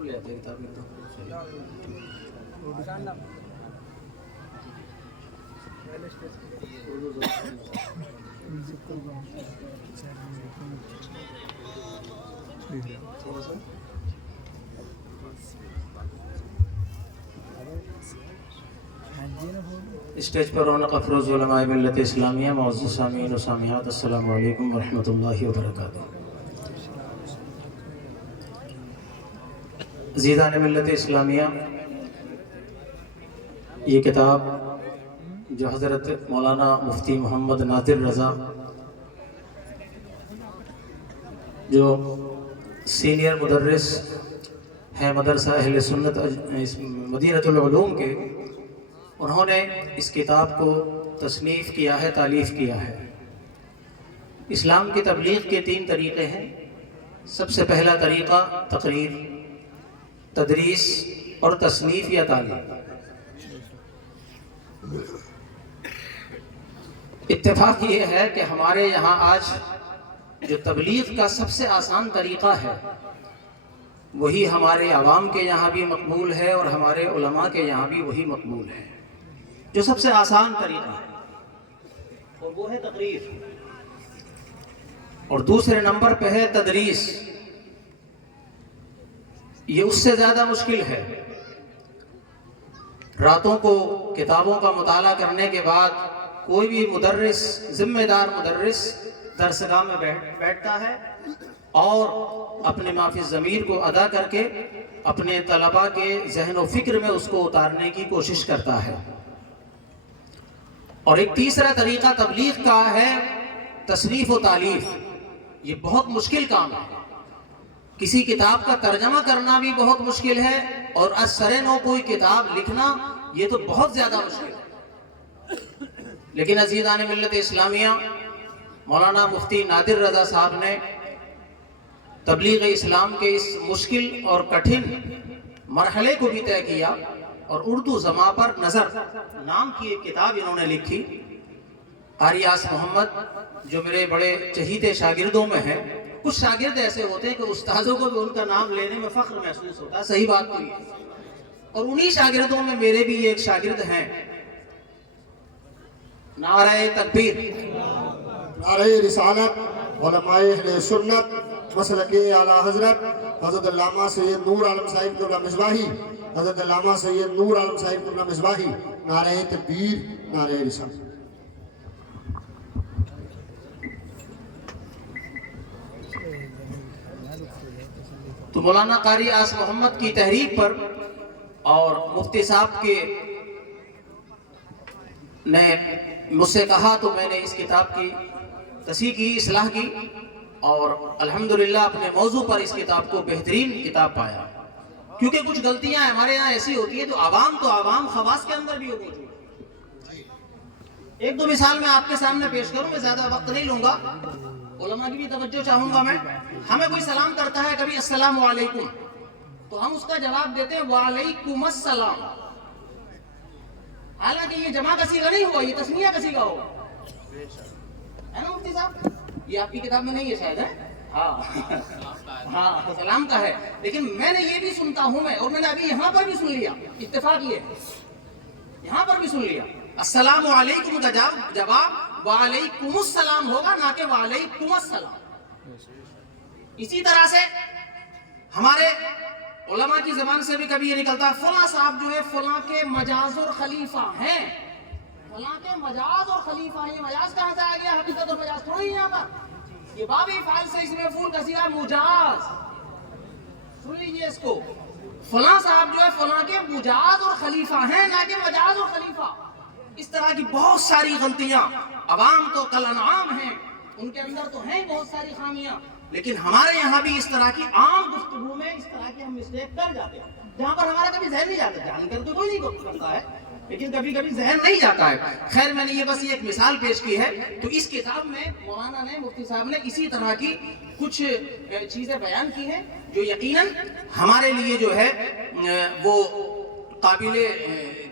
اور لے آتے کتاب میں تو تھوڑا سا اسٹیج پر رونق افروز علماء ملت اسلامیہ، معزز سامعین و سامعات، السلام علیکم ورحمۃ اللہ وبرکاتہ۔ عزیزان ملت اسلامیہ، یہ کتاب جو حضرت مولانا مفتی محمد نادر رضا جو سینئر مدرس ہیں مدرسہ اہل سنت مدینہ العلوم کے، انہوں نے اس کتاب کو تصنیف کیا ہے، تالیف کیا ہے۔ اسلام کی تبلیغ کے 3 طریقے ہیں۔ سب سے پہلا طریقہ تقریر، تدریس اور تصنیف یا تعلیم۔ اتفاق یہ ہے کہ ہمارے یہاں آج جو تبلیغ کا سب سے آسان طریقہ ہے وہی ہمارے عوام کے یہاں بھی مقبول ہے اور ہمارے علماء کے یہاں بھی وہی مقبول ہے، جو سب سے آسان طریقہ ہے اور وہ ہے تقریر، اور دوسرے نمبر پہ ہے تدریس۔ یہ اس سے زیادہ مشکل ہے۔ راتوں کو کتابوں کا مطالعہ کرنے کے بعد کوئی بھی مدرس، ذمہ دار مدرس درسگاہ میں بیٹھتا ہے اور اپنے ما فی الضمیر کو ادا کر کے اپنے طلباء کے ذہن و فکر میں اس کو اتارنے کی کوشش کرتا ہے۔ اور ایک تیسرا طریقہ تبلیغ کا ہے تصنیف و تالیف۔ یہ بہت مشکل کام ہے۔ کسی کتاب کا ترجمہ کرنا بھی بہت مشکل ہے، اور از نو کوئی کتاب لکھنا یہ تو بہت زیادہ مشکل ہے۔ لیکن عزیزان ملت اسلامیہ، مولانا مفتی نادر رضا صاحب نے تبلیغ اسلام کے اس مشکل اور کٹھن مرحلے کو بھی طے کیا، اور اردو زبان پر نظر نام کی ایک کتاب انہوں نے لکھی۔ قاری آس محمد جو میرے بڑے چہیتے شاگردوں میں ہیں، کچھ شاگرد ایسے ہوتے ہیں کہ استاذوں کو بھی ان کا نام لینے میں فخر محسوس ہوتا ہے، صحیح بات تو یہ، اور انہی شاگردوں میں میرے بھی ایک شاگرد ہیں۔ نعرہ تکبیر، نعرہ رسالت، علماء اہل سنت مسلک اعلیٰ حضرت حضرت علامہ سید نور عالم صاحب قبلہ مصباحی، حضرت علامہ سید نور عالم صاحب قبلہ مصباحی، نعرہ تکبیر، نعرہ رسالت۔ تو مولانا قاری آس محمد کی تحریک پر اور مفتی صاحب کے نے مجھ سے کہا تو میں نے اس کتاب کی تصحیح کی، اصلاح کی، اور الحمدللہ اپنے موضوع پر اس کتاب کو بہترین کتاب پایا۔ کیونکہ کچھ غلطیاں ہمارے یہاں ایسی ہوتی ہیں تو عوام خواص کے اندر بھی ہوتی ہیں۔ ایک دو مثال میں آپ کے سامنے پیش کروں، میں زیادہ وقت نہیں لوں گا، علماء کی بھی توجہ چاہوں گا میں۔ ہمیں کوئی سلام کرتا ہے کبھی السلام علیکم، تو ہم اس کا جواب دیتے ہیں وعلیکم السلام، حالانکہ یہ جمع کا صیغہ نہیں ہوا، یہ تثنیہ کا صیغہ ہوا ہے نا مفتی صاحب؟ یہ آپ کی کتاب میں نہیں ہے شاید، ہے؟ ہاں سلام کا ہے، لیکن میں نے یہ بھی سنتا ہوں میں، اور میں نے ابھی یہاں پر بھی سن لیا، اتفاق یہ ہے یہاں پر بھی سن لیا، السلام علیکم کا جواب وعلیکم السلام ہوگا، نہ کہ وعلیکم السلام۔ اسی طرح سے ہمارے علماء کی زبان سے بھی کبھی یہ نکلتا ہے فلاں صاحب جو ہے فلاں کے مجاز اور خلیفہ ہیں، فلاں کے مجاز اور خلیفہ ہیں۔ یہ مجاز کہاں سے آ گیا؟ حقیقت اور مجاز تھوڑا ہی یہاں پر، یہ باب فاعل سے اسم مفعول کا صیغہ مجاز، سن لیجئے اس کو، فلاں صاحب جو ہے فلاں کے مجاز اور خلیفہ ہیں، نہ کہ مجاز اور خلیفہ۔ اس طرح کی بہت ساری غلطیاں، عوام تو کل انعام ہیں، ان کے اندر تو ہیں بہت ساری خامیاں، لیکن ہمارے یہاں بھی اس طرح کی عام گفتگو میں اس طرح کی ہم مسٹیک کر جاتے ہیں، جہاں پر ہمارا کبھی ذہن نہیں جاتا، جان کر تو کوئی نہیں کرتا ہے، لیکن کبھی کبھی ذہن نہیں جاتا ہے۔ خیر میں نے یہ بس ایک مثال پیش کی ہے۔ تو اس کتاب میں مولانا نے، مفتی صاحب نے اسی طرح کی کچھ چیزیں بیان کی ہیں جو یقیناً ہمارے لیے جو ہے وہ قابل